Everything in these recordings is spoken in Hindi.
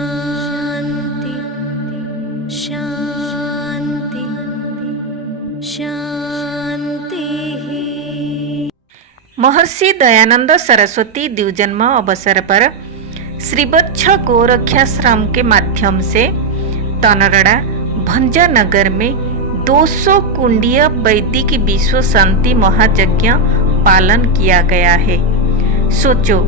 शांति शांति शांति। महर्षि दयानंद सरस्वती द्विजन्म अवसर पर श्रीवत्स गोरक्षाश्रम के माध्यम से तनरड़ा भंजानगर में 200 कुंडीय वैदिक विश्व शांति महायज्ञ पालन किया गया है। सोचो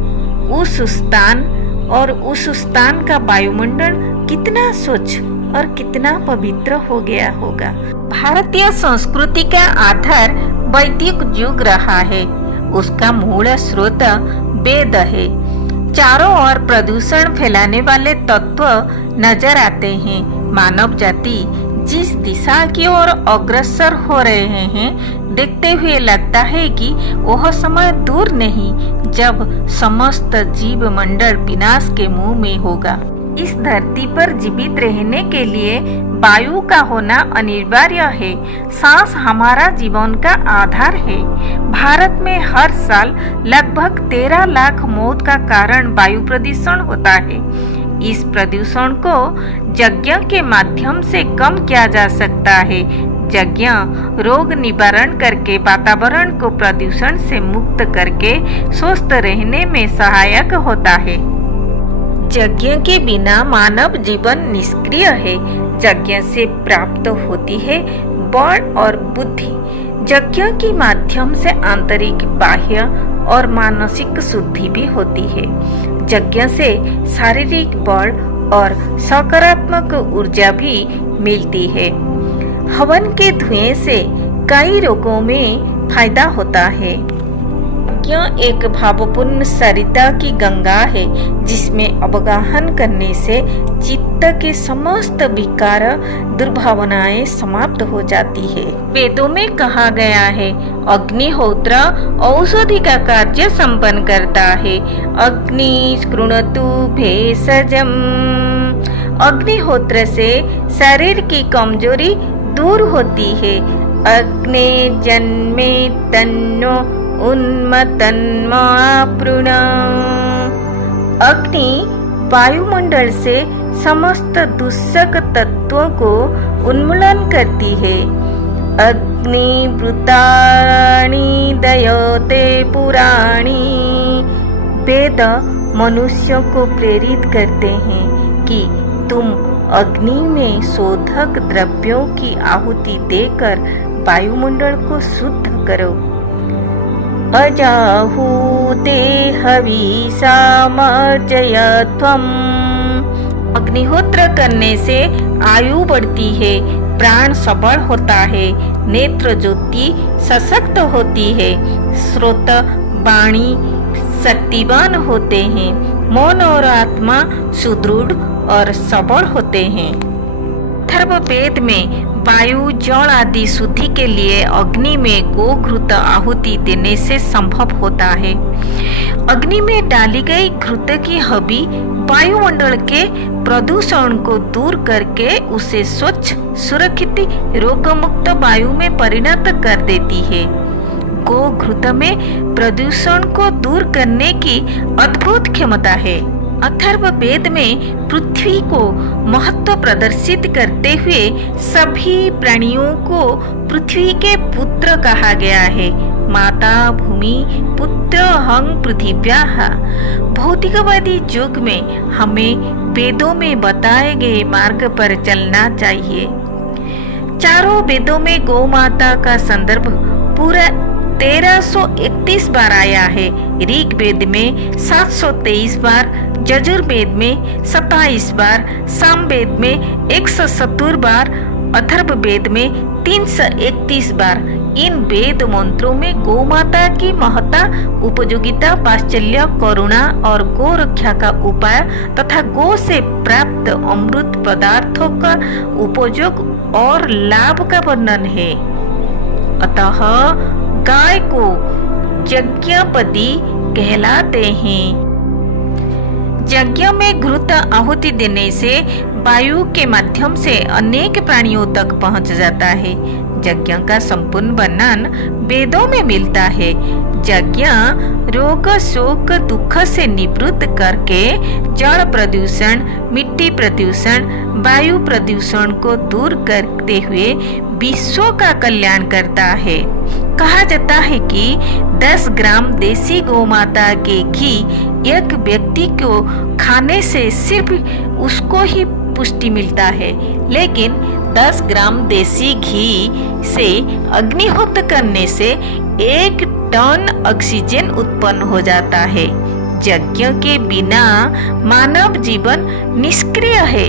उस स्थान और उस स्थान का वायुमंडल कितना स्वच्छ और कितना पवित्र हो गया होगा। भारतीय संस्कृति का आधार वैदिक युग रहा है। उसका मूल स्रोत वेद है। चारों ओर प्रदूषण फैलाने वाले तत्व नजर आते हैं। मानव जाति जिस दिशा की ओर अग्रसर हो रहे हैं, देखते हुए लगता है कि वह समय दूर नहीं जब समस्त जीव मंडल विनाश के मुंह में होगा। इस धरती पर जीवित रहने के लिए वायु का होना अनिवार्य है। सांस हमारा जीवन का आधार है। भारत में हर साल लगभग 13 लाख मौत का कारण वायु प्रदूषण होता है। इस प्रदूषण को यज्ञ के माध्यम से कम किया जा सकता है। यज्ञ रोग निवारण करके वातावरण को प्रदूषण से मुक्त करके स्वस्थ रहने में सहायक होता है। यज्ञ के बिना मानव जीवन निष्क्रिय है। यज्ञ से प्राप्त होती है बल और बुद्धि। यज्ञ के माध्यम से आंतरिक, बाह्य और मानसिक शुद्धि भी होती है। यज्ञ से शारीरिक बल और सकारात्मक ऊर्जा भी मिलती है। हवन के धुएं से कई रोगों में फायदा होता है। यज्ञ एक भावपूर्ण सरिता की गंगा है, जिसमें अवगाहन करने से चित्त के समस्त विकार दुर्भावनाएं समाप्त हो जाती है। वेदों में कहा गया है, अग्निहोत्र औषधि का कार्य संपन्न करता है। अग्नि कृणतु भेषजम। अग्निहोत्र से शरीर की कमजोरी दूर होती है। अग्ने जन्मे तन्नो उन्मतन्माप्रुण। अग्नि वायुमंडल से समस्त दूषक तत्वों को उन्मूलन करती है। अग्नि वृतानि दयते पुराणी। वेद मनुष्यों को प्रेरित करते हैं कि तुम अग्नि में शोधक द्रव्यों की आहुति देकर वायुमंडल को शुद्ध करो। अजाहूते हविषा मर्जयध्वम्। अग्निहोत्र करने से आयु बढ़ती है, प्राण सबल होता है, नेत्र ज्योति सशक्त होती है, श्रोत वाणी शक्तिवान होते हैं, मन और आत्मा सुदृढ़ और सबल होते हैं। अथर्ववेद में वायु, जल आदि शुद्धि के लिए अग्नि में गोघृत आहुति देने से संभव होता है। अग्नि में डाली गई घृत की हबी वायुमंडल के प्रदूषण को दूर करके उसे स्वच्छ, सुरक्षित, रोगमुक्त वायु में परिणत कर देती है। गोघृत में प्रदूषण को दूर करने की अद्भुत क्षमता है। अथर्ववेद में पृथ्वी को महत्व प्रदर्शित करते हुए सभी प्राणियों को पृथ्वी के पुत्र कहा गया है। माता भूमि पुत्र हंग पृथिव्याः। भौतिकवादी युग में हमें वेदों में बताए गए मार्ग पर चलना चाहिए। चारों वेदों में गौ माता का संदर्भ पूरा 1331 बार आया है। ऋग वेद में 723 बार, यजुर्वेद में 27 बार, सामवेद में 170 बार, अथर्ववेद में 331 बार। इन वेद मंत्रों में गौ माता की महत्ता, उपयोगिता, वात्सल्य, करुणा और गो रक्षा का उपाय तथा गो से प्राप्त अमृत पदार्थों का उपयोग और लाभ का वर्णन है। अतः गाय को यज्ञपति कहलाते हैं। यज्ञ में घृत आहुति देने से वायु के माध्यम से अनेक प्राणियों तक पहुंच जाता है। यज्ञ का संपूर्ण वर्णन वेदों में मिलता है। यज्ञ रोग शोक दुख से निवृत्त करके जल प्रदूषण, मिट्टी प्रदूषण, वायु प्रदूषण को दूर करते हुए विश्व का कल्याण करता है। कहा जाता है कि 10 ग्राम देसी गोमाता के घी एक व्यक्ति को खाने से सिर्फ उसको ही पुष्टि मिलता है, लेकिन 10 ग्राम देसी घी से अग्निहोत्र करने से 1 टन ऑक्सीजन उत्पन्न हो जाता है। यज्ञ के बिना मानव जीवन निष्क्रिय है।